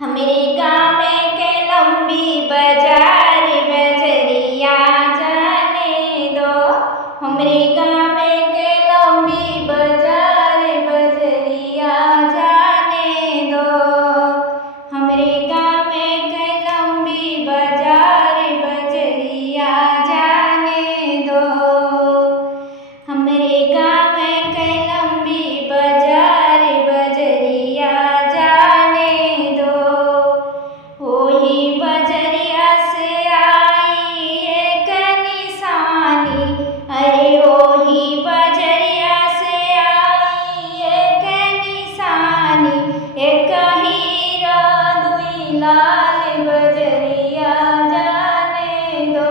हमरे गाँव के लंबी बाजार बजरिया जाने दो। हमरे गाँव के लंबी बाजार बजरिया जाने दो। हमरे गाँव के लंबी बाजार बजरिया जाने दो। हमरे गाँव के लंबी बाजार बजरिया जाने दो। ओही बजरिया से आई एक निशानी, अरे ओही बजरिया से आई एक निशानी। एक हीरा दुई लाल बजरिया जाने दो।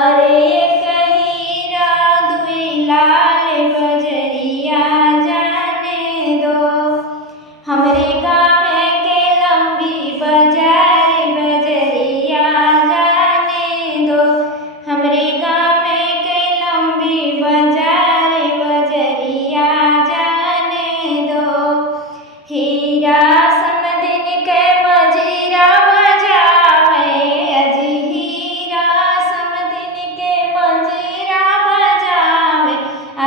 अरे एक हीरा दुई लाल बजरिया जाने दो। हमरे गाँव के लंबी बाजार बजरिया जाने दो। हमरे गाँव के लंबी बाजार बजरिया जाने दो। हीरा समदिन के मजीरा बजावे, अजी हीरा समदिन के मजीरा बजावे।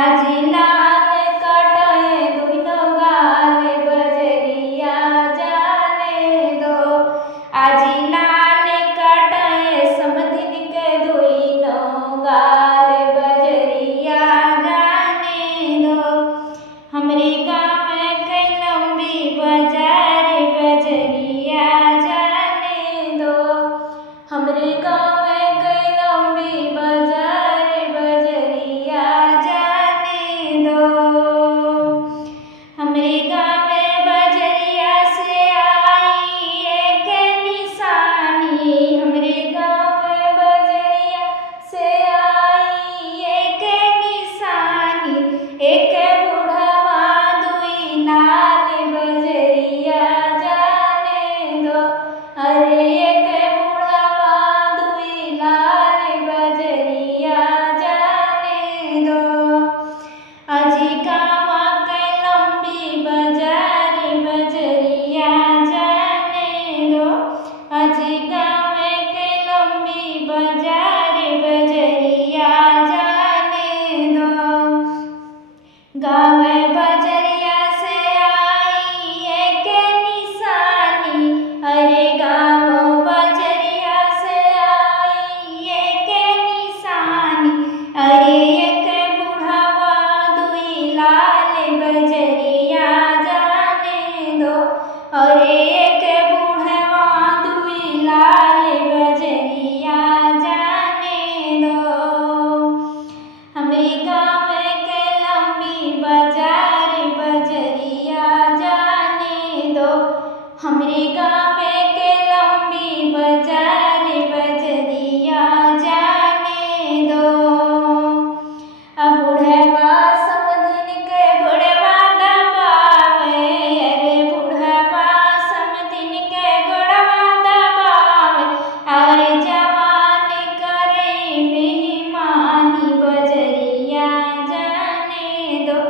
अजी लाल कटाए दुनो गाल बजरिया जाने दो। अजी लाल कटाए समदिन के दुनो गाल बजरिया जाने दो। हमरे गाँव के लंबी बाजार बजरिया जाने दो। हमरे गाँव के लंबी बाजार बजरिया जाने दो। हमरे गाँव बजरिया से आई एक निशानी। हमरे गाँव बजरिया से आई एक निशानी। एक बुढ़वा दुई लाल बजरिया जाने दो। अरे एक बुढ़वा दुई लाल बजरिया जाने दो। अजी गाँव के लंबी बाजार बजरिया जाने दो। अजी गाँव के लंबी बाजार बजरिया जाने दो। गाँव बजरिया से आई एक निशानी, अरे गाँव बजरिया से आई एक निशानी। अरे एक बुढ़वा दुई लाल बजरिया जाने दो। अरे एक बुढ़वा दुई लाल बजरिया जाने दो। हमरे गाँव के लंबी बाजार बजरिया जाने दो। हमरे गाँव के लंबी बाजार बजरिया जाने दो। अब बुढ़वा समदिन के गोड़वा दबावे, अरे बुढ़वा समदिन के गोड़वा दबावे। अरे जवान करे मेहमानी बजरिया जाने दो।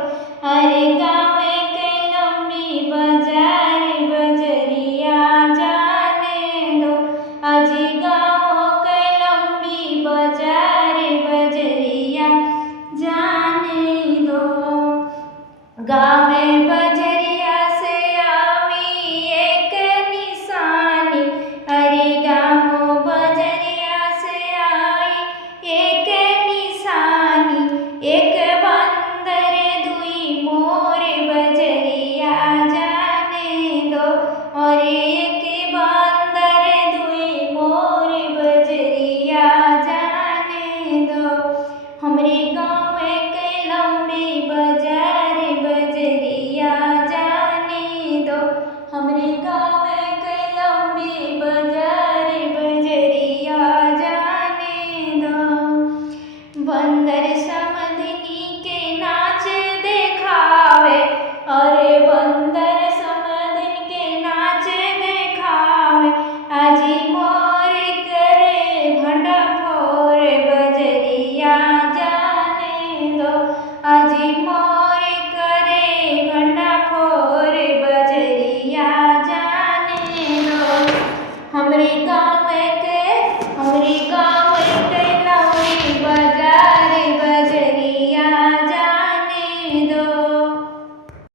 अरे गाँव के लंबी बाजार बजरिया जाने दो। अजी गाँव के लंबी बाजार बजरिया जाने दो। गाँव बजरिया से आई एक निशानी, अरे गाँव बजरिया से आई एक निशानी। एक बंदर दुई मोर बजरिया जाने दो। और एक बंदर दुई मोर बजरिया जाने दो। हमरे गाँव के लंबी बाजार बजरिया जाने दो। हमरे गाँव के लंबी बाजार बजरिया जाने दो। बंदर समदिनी के नाच देखावे, अरे बंदर समदिन के नाच अरे गाँव